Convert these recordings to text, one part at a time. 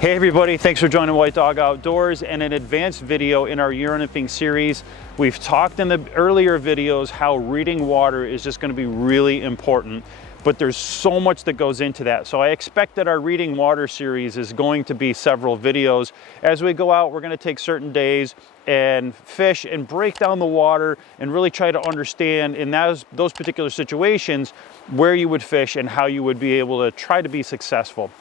Hey everybody, thanks for joining White Dog Outdoors and an advanced video in our Nymphing series. We've talked in the earlier videos how reading water is just going to be really important, but there's so much that goes into that. So I expect that our reading water series is going to be several videos. As we go out, we're going to take certain days and fish and break down the water and really try to understand in those particular situations where you would fish and how you would be able to try to be successful.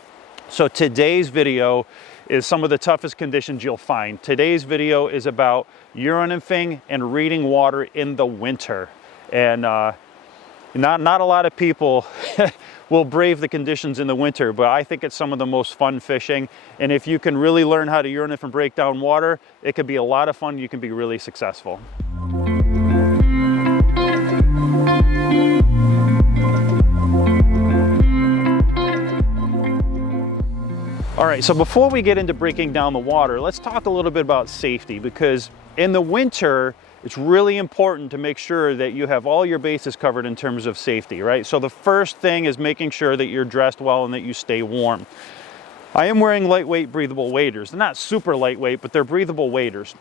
So today's video is some of the toughest conditions you'll find. Today's video is about Nymphing and reading water in the winter. And not a lot of people will brave the conditions in the winter, but I think it's some of the most fun fishing. And if you can really learn how to nymph and break down water, it could be a lot of fun. You can be really successful. All right, so before we get into breaking down the water, let's talk a little bit about safety, because in the winter, it's really important to make sure that you have all your bases covered in terms of safety, right? So the first thing is making sure that you're dressed well and that you stay warm. I am wearing lightweight breathable waders. They're not super lightweight, but they're breathable waders.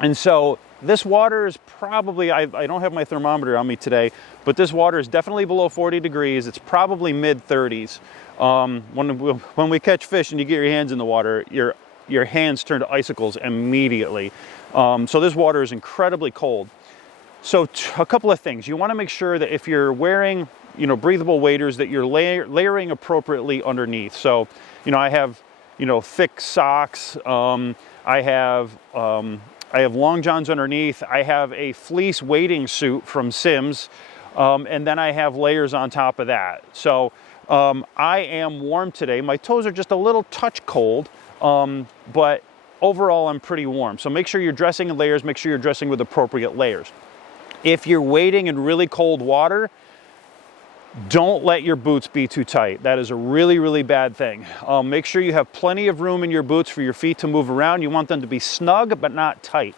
And so this water is probably, I don't have my thermometer on me today, but this water is definitely below 40 degrees. It's probably mid 30s. When we catch fish and you get your hands in the water, your hands turn to icicles immediately. So this water is incredibly cold. So a couple of things. You want to make sure that if you're wearing, breathable waders, that you're layering appropriately underneath. So, I have, thick socks. I have long johns underneath. I have a fleece wading suit from Simms. And then I have layers on top of that. So I am warm today. My toes are just a little touch cold, but overall I'm pretty warm. So make sure you're dressing in layers, make sure you're dressing with appropriate layers. If you're wading in really cold water, don't let your boots be too tight. That is a really, really bad thing. Make sure you have plenty of room in your boots for your feet to move around. You want them to be snug, but not tight.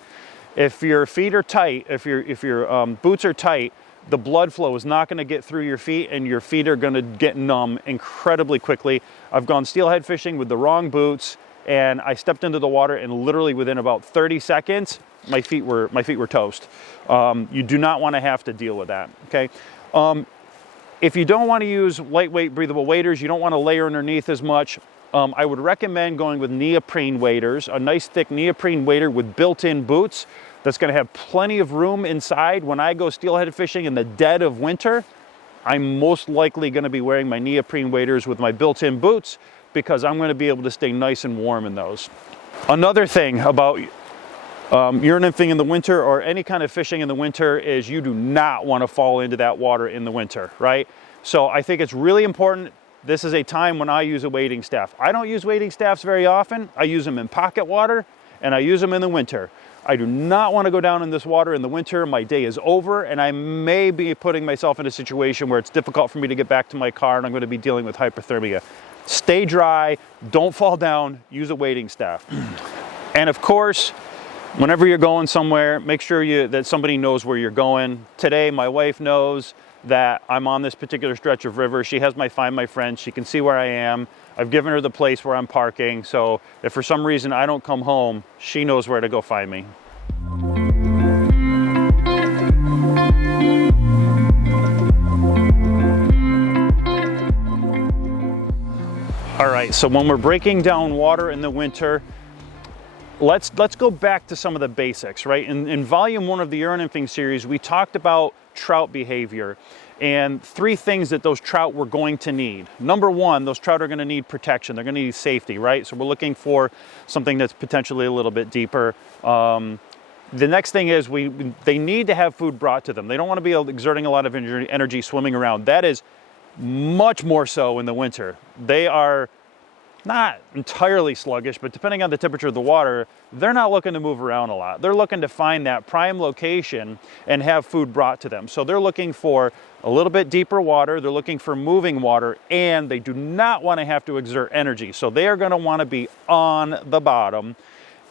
If your feet are tight, if your boots are tight, the blood flow is not going to get through your feet and your feet are going to get numb incredibly quickly. I've gone steelhead fishing with the wrong boots and I stepped into the water and literally within about 30 seconds, my feet were toast. You do not want to have to deal with that, okay? If you don't want to use lightweight breathable waders, you don't want to layer underneath as much, I would recommend going with neoprene waders, a nice thick neoprene wader with built-in boots that's going to have plenty of room inside. When I go steelhead fishing in the dead of winter, I'm most likely going to be wearing my neoprene waders with my built-in boots because I'm going to be able to stay nice and warm in those. Another thing about nymphing in the winter or any kind of fishing in the winter is you do not want to fall into that water in the winter, right? So I think it's really important. This is a time when I use a wading staff. I don't use wading staffs very often. I use them in pocket water and I use them in the winter. I do not want to go down in this water in the winter. My day is over and I may be putting myself in a situation where it's difficult for me to get back to my car and I'm going to be dealing with hypothermia. Stay dry, don't fall down, use a wading staff. And of course, whenever you're going somewhere, make sure that somebody knows where you're going. Today, my wife knows that I'm on this particular stretch of river. She has my Find My Friend. She can see where I am. I've given her the place where I'm parking. So if for some reason I don't come home, she knows where to go find me. All right, so when we're breaking down water in the winter, let's go back to some of the basics, right? In volume 1 of the Nymphing series, we talked about trout behavior and 3 things that those trout were going to need. Number 1, those trout are going to need protection. They're going to need safety, right? So we're looking for something that's potentially a little bit deeper. The next thing is they need to have food brought to them. They don't want to be exerting a lot of energy swimming around. That is much more so in the winter. They are not entirely sluggish, but depending on the temperature of the water, they're not looking to move around a lot. They're looking to find that prime location and have food brought to them. So they're looking for a little bit deeper water, they're looking for moving water, and they do not want to have to exert energy. So they are going to want to be on the bottom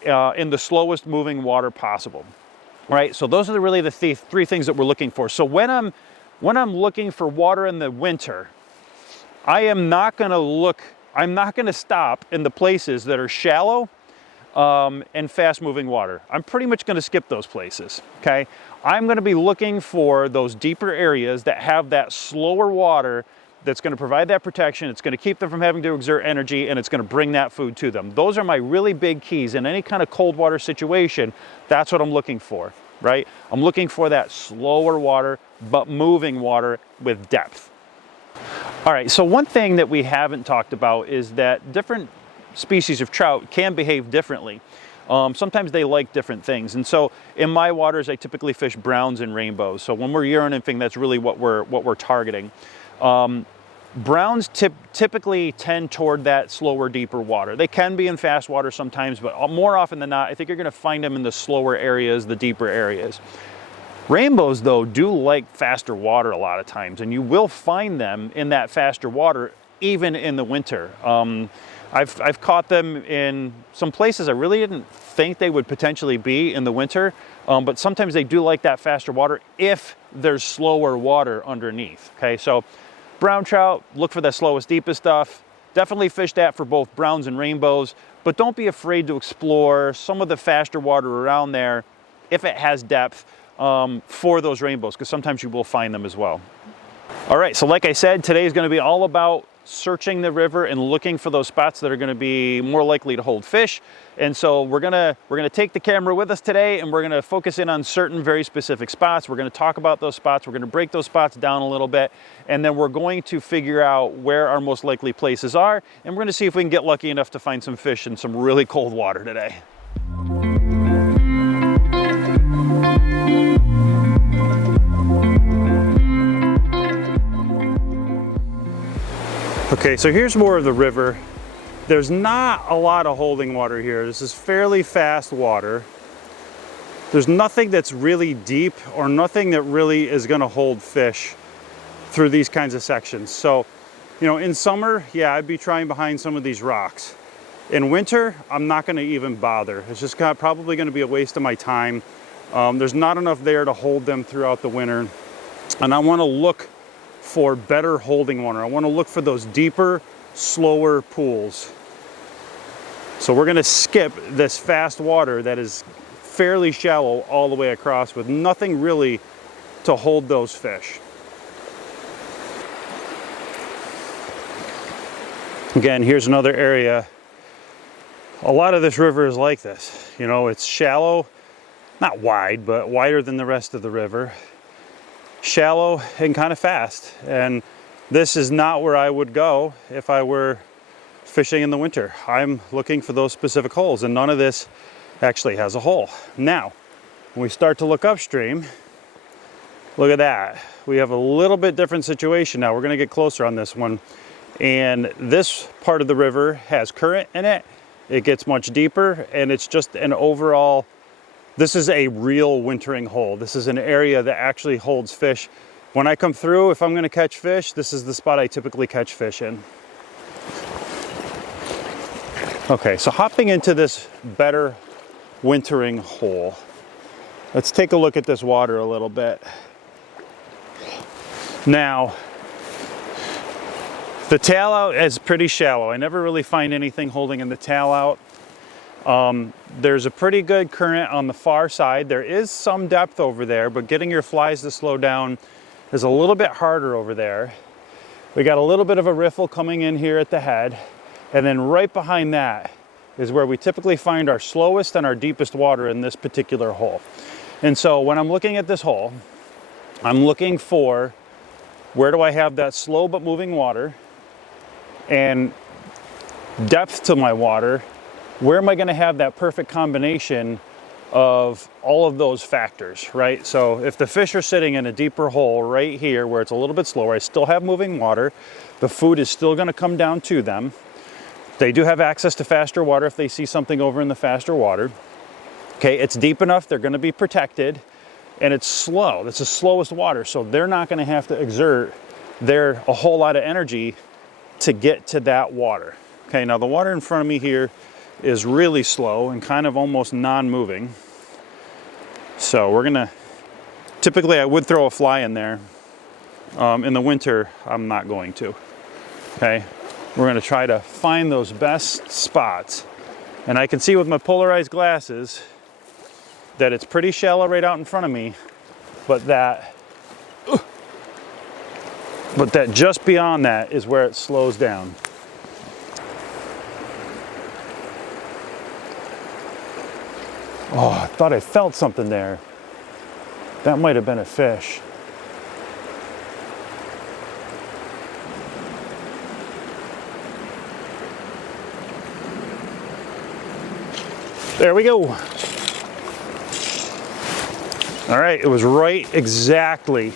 in the slowest moving water possible, right? So those are really the 3 things that we're looking for. So when I'm looking for water in the winter, I am not going to look I'm not going to stop in the places that are shallow and fast moving water. I'm pretty much going to skip those places, okay? I'm going to be looking for those deeper areas that have that slower water that's going to provide that protection. It's going to keep them from having to exert energy, and it's going to bring that food to them. Those are my really big keys in any kind of cold water situation. That's what I'm looking for, right? I'm looking for that slower water, but moving water with depth. All right, so one thing that we haven't talked about is that different species of trout can behave differently. Sometimes they like different things. And so in my waters, I typically fish browns and rainbows. So when we're euro nymphing, that's really what we're targeting. Browns typically tend toward that slower, deeper water. They can be in fast water sometimes, but more often than not, I think you're going to find them in the slower areas, the deeper areas. Rainbows, though, do like faster water a lot of times, and you will find them in that faster water even in the winter. I've caught them in some places I really didn't think they would potentially be in the winter, but sometimes they do like that faster water if there's slower water underneath. Okay, so brown trout, look for the slowest, deepest stuff. Definitely fish that for both browns and rainbows, but don't be afraid to explore some of the faster water around there if it has depth for those rainbows, because sometimes you will find them as well. All right, so like I said, today is going to be all about searching the river and looking for those spots that are going to be more likely to hold fish. And so we're gonna take the camera with us today, and we're gonna focus in on certain very specific spots. We're gonna talk about those spots. We're gonna break those spots down a little bit, and then we're going to figure out where our most likely places are, and we're gonna see if we can get lucky enough to find some fish in some really cold water today. Okay, so here's more of the river. There's not a lot of holding water here. This is fairly fast water. There's nothing that's really deep or nothing that really is gonna hold fish through these kinds of sections. So, you know, in summer, yeah, I'd be trying behind some of these rocks. In winter, I'm not gonna even bother. It's just probably gonna be a waste of my time. There's not enough there to hold them throughout the winter. And I wanna look for better holding water. I want to look for those deeper, slower pools. So we're going to skip this fast water that is fairly shallow all the way across with nothing really to hold those fish. Again, here's another area. A lot of this river is like this. You know, it's shallow, not wide, but wider than the rest of the river. Shallow and kind of fast, and this is not where I would go if I were fishing in the winter. I'm looking for those specific holes, and none of this actually has a hole. Now, when we start to look upstream, look at that. We have a little bit different situation now. We're going to get closer on this one, and this part of the river has current in it. It gets much deeper, and it's just an overall. This is a real wintering hole. This is an area that actually holds fish. When I come through, if I'm going to catch fish, this is the spot I typically catch fish in. Okay, so hopping into this better wintering hole, let's take a look at this water a little bit. Now, the tail out is pretty shallow. I never really find anything holding in the tail out. There's a pretty good current on the far side. There is some depth over there, but getting your flies to slow down is a little bit harder over there. We got a little bit of a riffle coming in here at the head, and then right behind that is where we typically find our slowest and our deepest water in this particular hole. And so when I'm looking at this hole, I'm looking for where do I have that slow but moving water and depth to my water. Where am I going to have that perfect combination of all of those factors, right? So if the fish are sitting in a deeper hole right here where it's a little bit slower, I still have moving water. The food is still going to come down to them. They do have access to faster water if they see something over in the faster water. Okay, it's deep enough, they're going to be protected, and it's slow. It's the slowest water, so they're not going to have to exert a whole lot of energy to get to that water. Okay, now the water in front of me here is really slow and kind of almost non-moving. So we're gonna, typically I would throw a fly in there. In the winter, I'm not going to, okay? We're gonna try to find those best spots. And I can see with my polarized glasses that it's pretty shallow right out in front of me, but that just beyond that is where it slows down. Oh, I thought I felt something there. That might have been a fish. There we go. All right, it was right exactly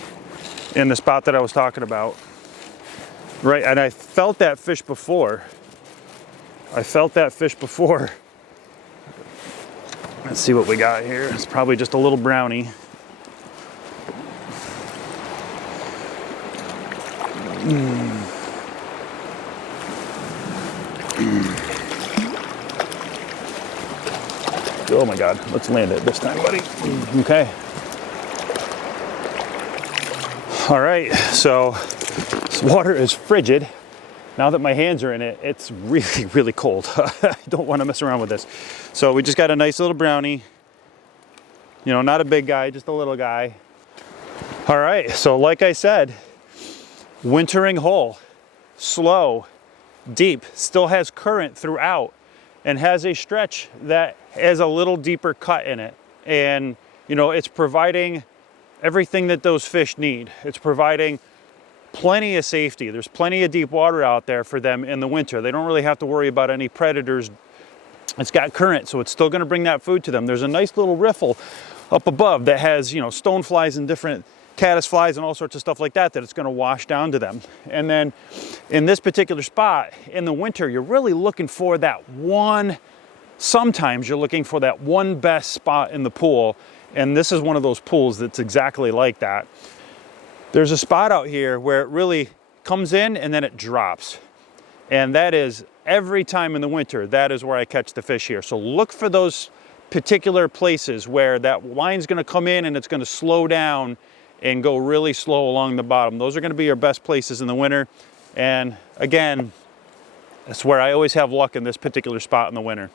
in the spot that I was talking about. Right, and I felt that fish before. Let's see what we got here. It's probably just a little brownie. Oh my God, let's land it this time, buddy. Okay. All right, so this water is frigid. Now that my hands are in it, it's really, really cold. I don't want to mess around with this. So we just got a nice little brownie. You know, not a big guy, just a little guy. All right, so like I said, wintering hole, slow, deep, still has current throughout, and has a stretch that has a little deeper cut in it. And, you know, it's providing everything that those fish need. It's providing plenty of safety. There's plenty of deep water out there for them in the winter. They don't really have to worry about any predators. It's got current, so it's still gonna bring that food to them. There's a nice little riffle up above that has, you know, stone flies and different caddis flies and all sorts of stuff like that it's gonna wash down to them. And then in this particular spot, in the winter, you're really looking for that one, sometimes you're looking for that one best spot in the pool. And this is one of those pools that's exactly like that. There's a spot out here where it really comes in and then it drops. And that is every time in the winter, that is where I catch the fish here. So look for those particular places where that line's gonna come in and it's gonna slow down and go really slow along the bottom. Those are gonna be your best places in the winter. And again, that's where I always have luck in this particular spot in the winter.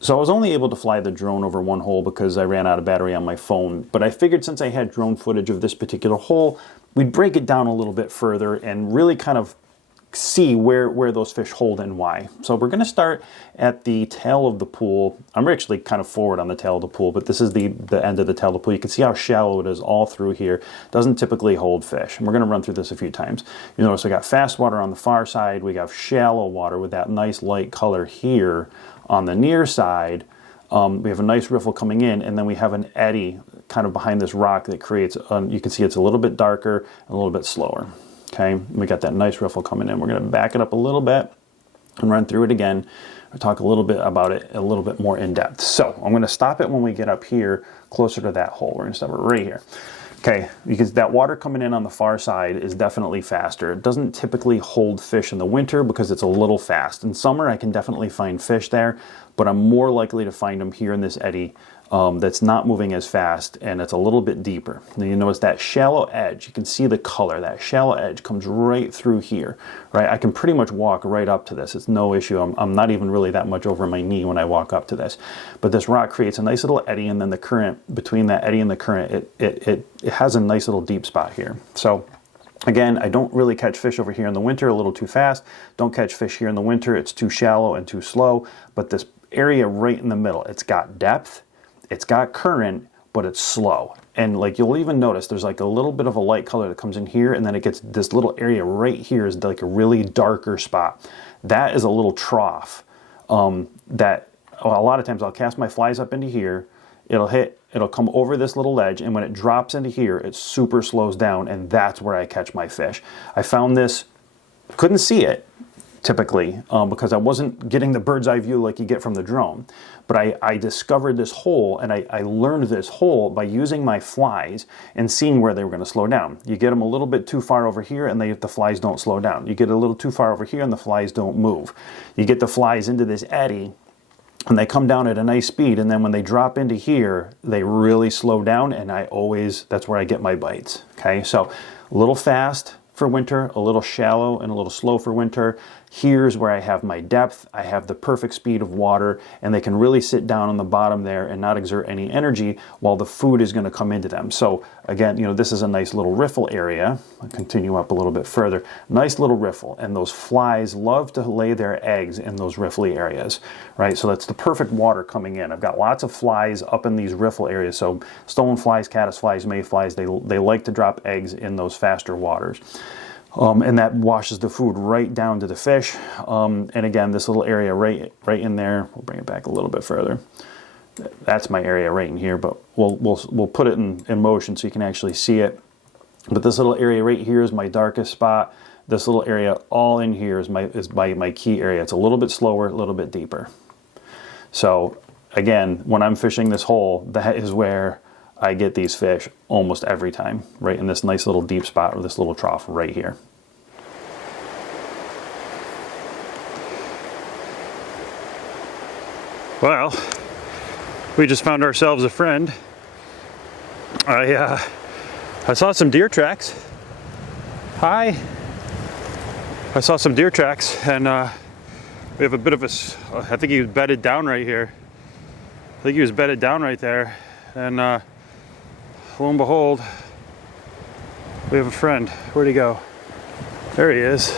So I was only able to fly the drone over one hole because I ran out of battery on my phone, but I figured since I had drone footage of this particular hole, we'd break it down a little bit further and really kind of see where those fish hold and why. So we're going to start at the tail of the pool. I'm actually kind of forward on the tail of the pool, but this is the end of the tail of the pool. You can see how shallow it is all through here. Doesn't typically hold fish. And we're going to run through this a few times. You notice we got fast water on the far side. We got shallow water with that nice light color here on the near side. We have a nice riffle coming in, and then we have an eddy kind of behind this rock that creates, you can see it's a little bit darker, a little bit slower. Okay, we got that nice riffle coming in. We're going to back it up a little bit and run through it again. We'll talk a little bit about it a little bit more in depth. So I'm going to stop it when we get up here closer to that hole. We're going to stop it right here. Okay, because that water coming in on the far side is definitely faster. It doesn't typically hold fish in the winter because it's a little fast. In summer, I can definitely find fish there, but I'm more likely to find them here in this eddy that's not moving as fast and it's a little bit deeper. Now you notice that shallow edge, you can see the color, that shallow edge comes right through here, right? I can pretty much walk right up to this. It's no issue. I'm not even really that much over my knee when I walk up to this. But this rock creates a nice little eddy, and then the current, between that eddy and the current, it has a nice little deep spot here. So again, I don't really catch fish over here in the winter, a little too fast. Don't catch fish here in the winter, it's too shallow and too slow. But this area right in the middle, it's got depth, it's got current, but it's slow. And like you'll even notice there's like a little bit of a light color that comes in here, and then it gets this little area right here is like a really darker spot. That is a little trough that a lot of times I'll cast my flies up into here, it'll come over this little ledge, and when it drops into here, it super slows down, and that's where I catch my fish. I found this, couldn't see it typically because I wasn't getting the bird's eye view like you get from the drone. But I discovered this hole, and I learned this hole by using my flies and seeing where they were going to slow down. You get them a little bit too far over here, and the flies don't slow down. You get a little too far over here, and the flies don't move. You get the flies into this eddy, and they come down at a nice speed, and then when they drop into here, they really slow down, and that's where I get my bites. Okay, so a little fast for winter, a little shallow and a little slow for winter. Here's where I have my depth. I have the perfect speed of water, and they can really sit down on the bottom there and not exert any energy while the food is going to come into them. So again, you know, this is a nice little riffle area. I'll continue up a little bit further. Nice little riffle, and those flies love to lay their eggs in those riffly areas, right? So that's the perfect water coming in. I've got lots of flies up in these riffle areas. So stoneflies, caddisflies, mayflies, they like to drop eggs in those faster waters. And that washes the food right down to the fish. And again, this little area right in there, we'll bring it back a little bit further. That's my area right in here, but we'll put it in motion so you can actually see it. But this little area right here is my darkest spot. This little area all in here is my key area. It's a little bit slower, a little bit deeper. So again, when I'm fishing this hole, that is where I get these fish almost every time, right in this nice little deep spot or this little trough right here. Well, we just found ourselves a friend. I saw some deer tracks. Hi. I saw some deer tracks, and we have a bit of a, I think he was bedded down right here. I think he was bedded down right there, and lo and behold, we have a friend. Where'd he go? There he is.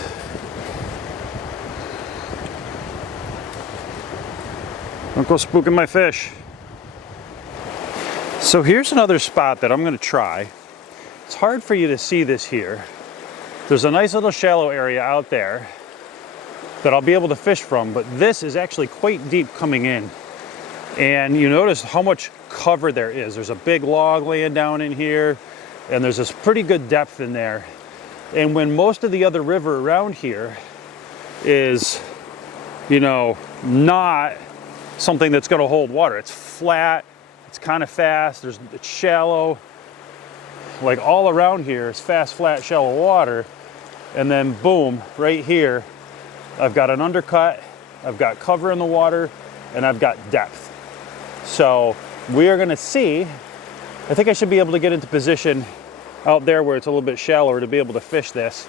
Don't go spooking my fish. So here's another spot that I'm going to try. It's hard for you to see this here. There's a nice little shallow area out there that I'll be able to fish from, but this is actually quite deep coming in. And you notice how much cover there is. There's a big log laying down in here, and there's this pretty good depth in there. And when most of the other river around here is, you know, not something that's going to hold water. It's flat, it's kind of fast, it's shallow. Like all around here is fast, flat, shallow water. And then boom, right here, I've got an undercut, I've got cover in the water, and I've got depth. So we are going to see, I think I should be able to get into position out there where it's a little bit shallower to be able to fish this.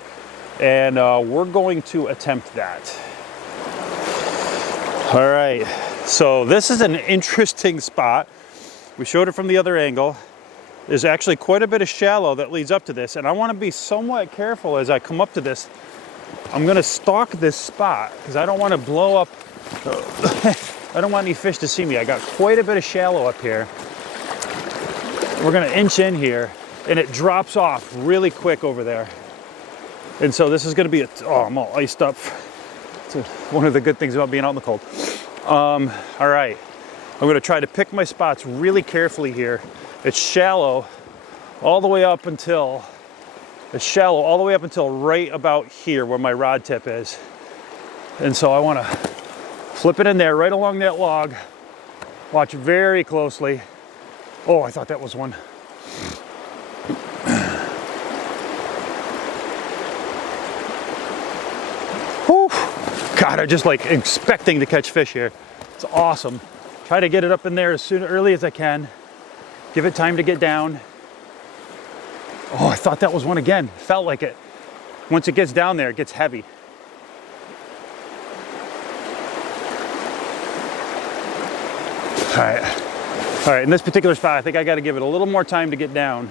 And we're going to attempt that. All right, so this is an interesting spot. We showed it from the other angle. There's actually quite a bit of shallow that leads up to this, and I want to be somewhat careful as I come up to this. I'm going to stalk this spot because I don't want to blow up. I don't want any fish to see me. I got quite a bit of shallow up here. We're going to inch in here, and it drops off really quick over there. And so this is going to be oh, I'm all iced up. It's one of the good things about being out in the cold. All right, I'm going to try to pick my spots really carefully here. It's shallow all the way up until right about here where my rod tip is. And so I want to flip it in there right along that log. Watch very closely. Oh, I thought that was one. Whew. God, I'm just like expecting to catch fish here. It's awesome. Try to get it up in there as early as I can. Give it time to get down. Oh, I thought that was one again. Felt like it. Once it gets down there, it gets heavy. All right, in this particular spot, I think I got to give it a little more time to get down.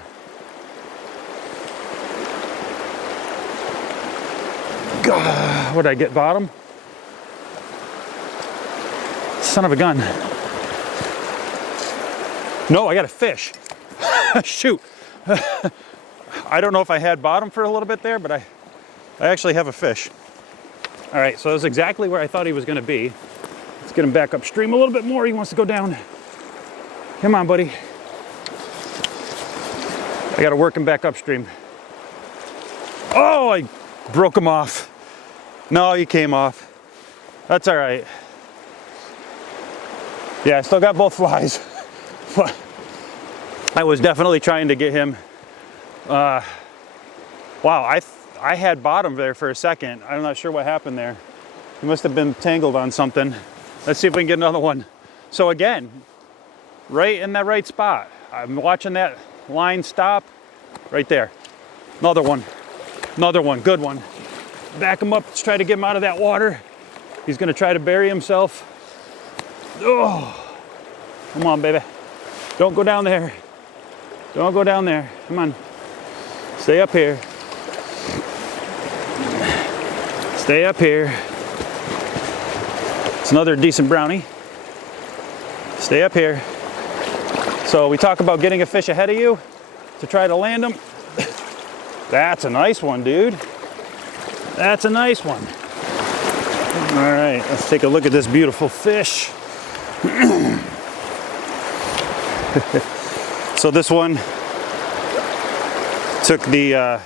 God, what did I get, bottom? Son of a gun. No, I got a fish. Shoot. I don't know if I had bottom for a little bit there, but I actually have a fish. All right, so that's exactly where I thought he was going to be. Let's get him back upstream a little bit more. He wants to go down. Come on, buddy. I got to work him back upstream. Oh, I broke him off. No, he came off. That's all right. Yeah, I still got both flies. But I was definitely trying to get him. Wow, I had bottom there for a second. I'm not sure what happened there. He must have been tangled on something. Let's see if we can get another one. So again, right in that right spot. I'm watching that line stop right there. Another one. Another one, good one. Back him up, let's try to get him out of that water. He's gonna try to bury himself. Oh, come on, baby. Don't go down there. Don't go down there, come on. Stay up here. Stay up here. It's another decent brownie. Stay up here. So we talk about getting a fish ahead of you to try to land them. That's a nice one, dude. That's a nice one. All right, let's take a look at this beautiful fish. So this one took the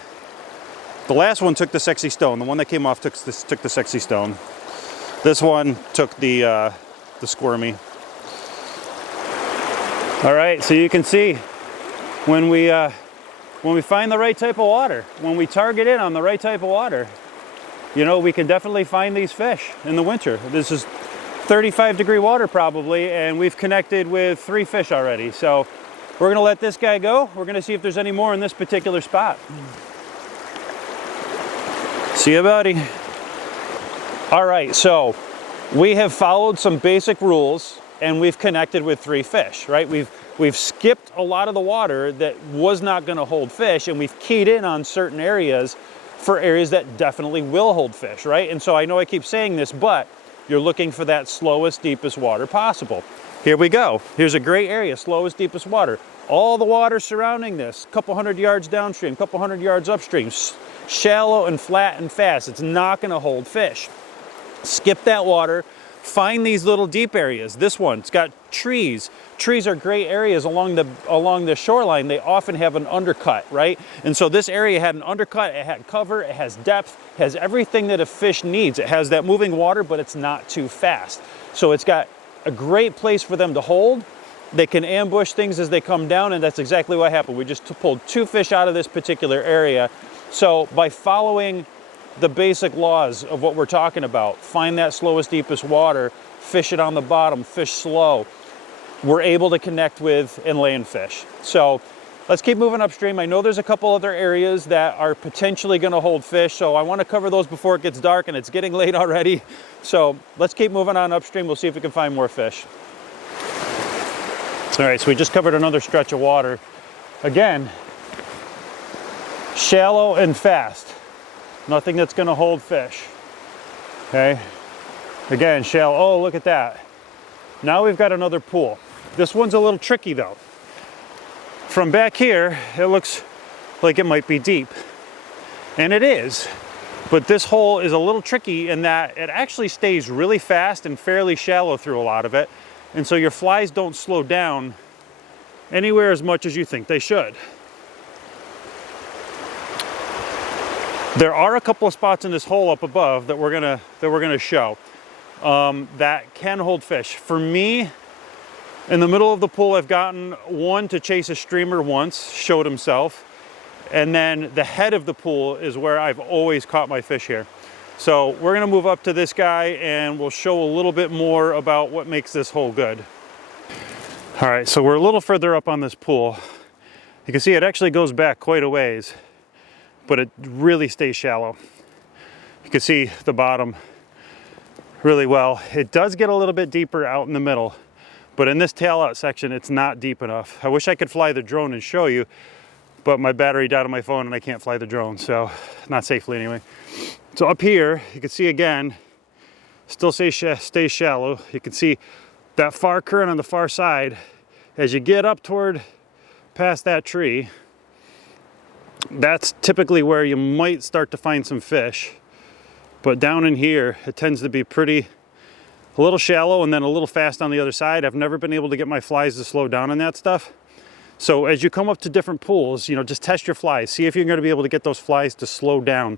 last one took the sexy stone. The one that came off took the sexy stone. This one took the squirmy. All right, so you can see when we find the right type of water, when we target in on the right type of water, you know, we can definitely find these fish in the winter. This is 35-degree water probably, and we've connected with 3 fish already. So we're gonna let this guy go. We're gonna see if there's any more in this particular spot. See you, buddy. All right, so we have followed some basic rules and we've connected with 3 fish, right? We've skipped a lot of the water that was not gonna hold fish, and we've keyed in on certain areas for areas that definitely will hold fish, right? And so I know I keep saying this, but you're looking for that slowest, deepest water possible. Here we go. Here's a great area, slowest, deepest water. All the water surrounding this, couple hundred yards downstream, couple hundred yards upstream, shallow and flat and fast. It's not gonna hold fish. Skip that water, find these little deep areas. This one, it's got trees. Trees are great areas along the shoreline. They often have an undercut, right? And so this area had an undercut, it had cover, it has depth, has everything that a fish needs. It has that moving water, but it's not too fast. So it's got a great place for them to hold. They can ambush things as they come down, and that's exactly what happened. We just pulled 2 fish out of this particular area. So by following the basic laws of what we're talking about, find that slowest, deepest water, fish it on the bottom, fish slow, we're able to connect with and land fish. So let's keep moving upstream. I know there's a couple other areas that are potentially gonna hold fish, so I wanna cover those before it gets dark, and it's getting late already. So let's keep moving on upstream. We'll see if we can find more fish. All right, so we just covered another stretch of water. Again, shallow and fast. Nothing that's gonna hold fish, okay? Again, shallow, oh, look at that. Now we've got another pool. This one's a little tricky though. From back here, it looks like it might be deep. And it is, but this hole is a little tricky in that it actually stays really fast and fairly shallow through a lot of it. And so your flies don't slow down anywhere as much as you think they should. There are a couple of spots in this hole up above that we're gonna show that can hold fish. For me, in the middle of the pool, I've gotten one to chase a streamer once, showed himself, and then the head of the pool is where I've always caught my fish here. So we're gonna move up to this guy and we'll show a little bit more about what makes this hole good. All right, so we're a little further up on this pool. You can see it actually goes back quite a ways, but it really stays shallow. You can see the bottom really well. It does get a little bit deeper out in the middle, but in this tail out section, it's not deep enough. I wish I could fly the drone and show you, but my battery died on my phone and I can't fly the drone, so not safely anyway. So up here, you can see again, still stays shallow. You can see that far current on the far side. As you get up toward past that tree, that's typically where you might start to find some fish. But down in here, it tends to be a little shallow and then a little fast on the other side. I've never been able to get my flies to slow down on that stuff. So as you come up to different pools, you know, just test your flies. See if you're gonna be able to get those flies to slow down.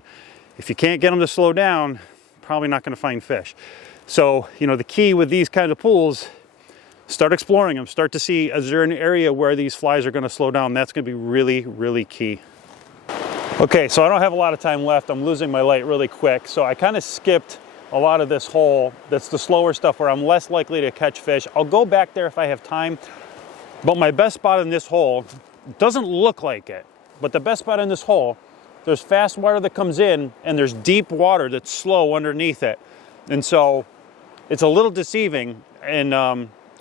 If you can't get them to slow down, probably not gonna find fish. So, you know, the key with these kind of pools, start exploring them. Start to see, is there an area where these flies are gonna slow down? That's gonna be really, really key. Okay, so I don't have a lot of time left. I'm losing my light really quick. So I kind of skipped a lot of this hole. That's the slower stuff where I'm less likely to catch fish. I'll go back there if I have time. But my best spot in this hole doesn't look like it, but the best spot in this hole, there's fast water that comes in and there's deep water that's slow underneath it. And so it's a little deceiving, and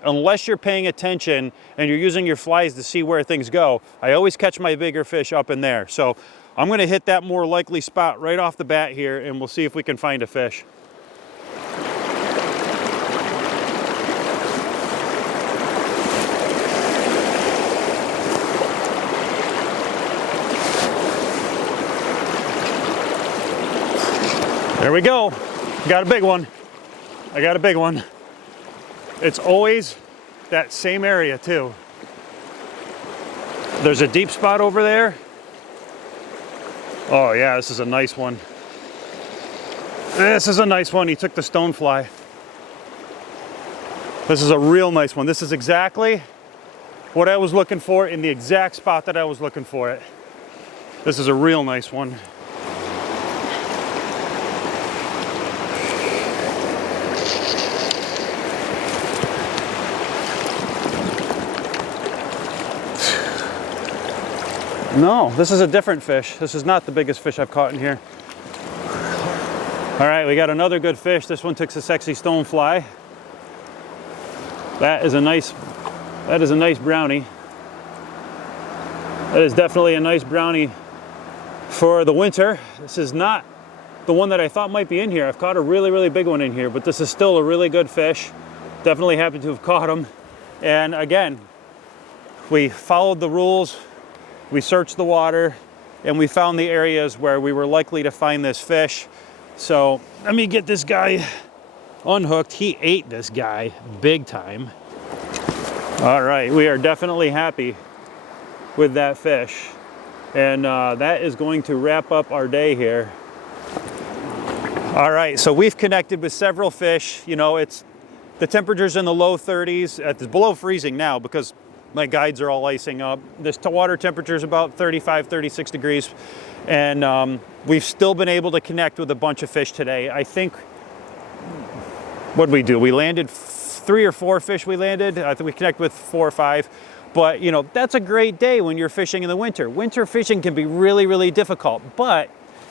unless you're paying attention and you're using your flies to see where things go, I always catch my bigger fish up in there. So I'm gonna hit that more likely spot right off the bat here, and we'll see if we can find a fish. There we go. Got a big one. I got a big one. It's always that same area too. There's a deep spot over there. Oh yeah, this is a nice one. This is a nice one. He took the stonefly. This is a real nice one. This is exactly what I was looking for in the exact spot that I was looking for it. This is a real nice one. No, this is a different fish. This is not the biggest fish I've caught in here. All right, we got another good fish. This one took a sexy stonefly. That is a nice brownie. That is definitely a nice brownie for the winter. This is not the one that I thought might be in here. I've caught a really, really big one in here, but this is still a really good fish. Definitely happy to have caught him. And again, we followed the rules. We searched the water and we found the areas where we were likely to find this fish. So let me get this guy unhooked. He ate this guy big time. All right, we are definitely happy with that fish. And that is going to wrap up our day here. All right, so we've connected with several fish. You know, the temperature's in the low 30s. It's below freezing now because my guides are all icing up. This water temperature is about 35, 36 degrees. And we've still been able to connect with a bunch of fish today. I think, what'd we do? We landed 3 or 4 fish we landed. I think we connected with 4 or 5. But you know, that's a great day when you're fishing in the winter. Winter fishing can be really, really difficult. But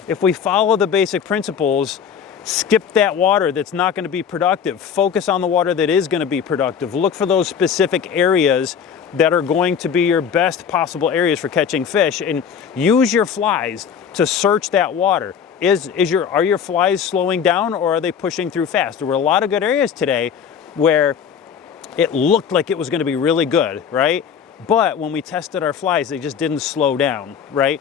if we follow the basic principles, skip that water that's not going to be productive. Focus on the water that is going to be productive. Look for those specific areas that are going to be your best possible areas for catching fish, and use your flies to search that water. Are your flies slowing down, or are they pushing through fast? There were a lot of good areas today where it looked like it was going to be really good, right? But when we tested our flies, they just didn't slow down, right?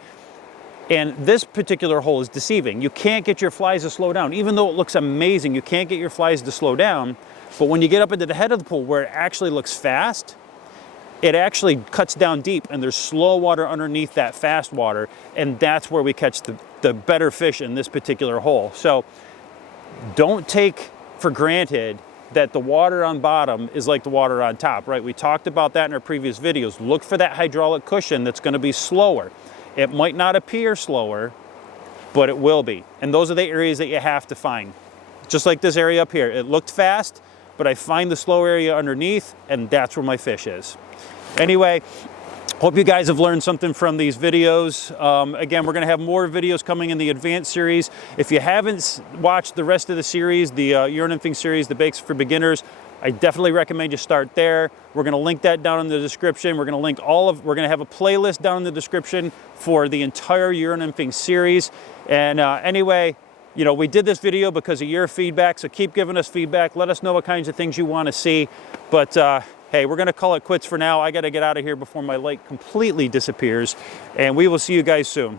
And this particular hole is deceiving. You can't get your flies to slow down. Even though it looks amazing, you can't get your flies to slow down. But when you get up into the head of the pool where it actually looks fast, it actually cuts down deep and there's slow water underneath that fast water. And that's where we catch the better fish in this particular hole. So don't take for granted that the water on bottom is like the water on top, right? We talked about that in our previous videos. Look for that hydraulic cushion that's going to be slower. It might not appear slower, but it will be. And those are the areas that you have to find. Just like this area up here. It looked fast, but I find the slow area underneath, and that's where my fish is. Anyway, hope you guys have learned something from these videos. Again, we're going to have more videos coming in the advanced series. If you haven't watched the rest of the series, the Euro Nymphing series, the Bakes for Beginners, I definitely recommend you start there. We're going to link that down in the description. We're going to link we're going to have a playlist down in the description for the entire Euro Nymphing series. And anyway, you know, we did this video because of your feedback, so keep giving us feedback. Let us know what kinds of things you want to see. But hey, we're going to call it quits for now. I got to get out of here before my light completely disappears, and we will see you guys soon.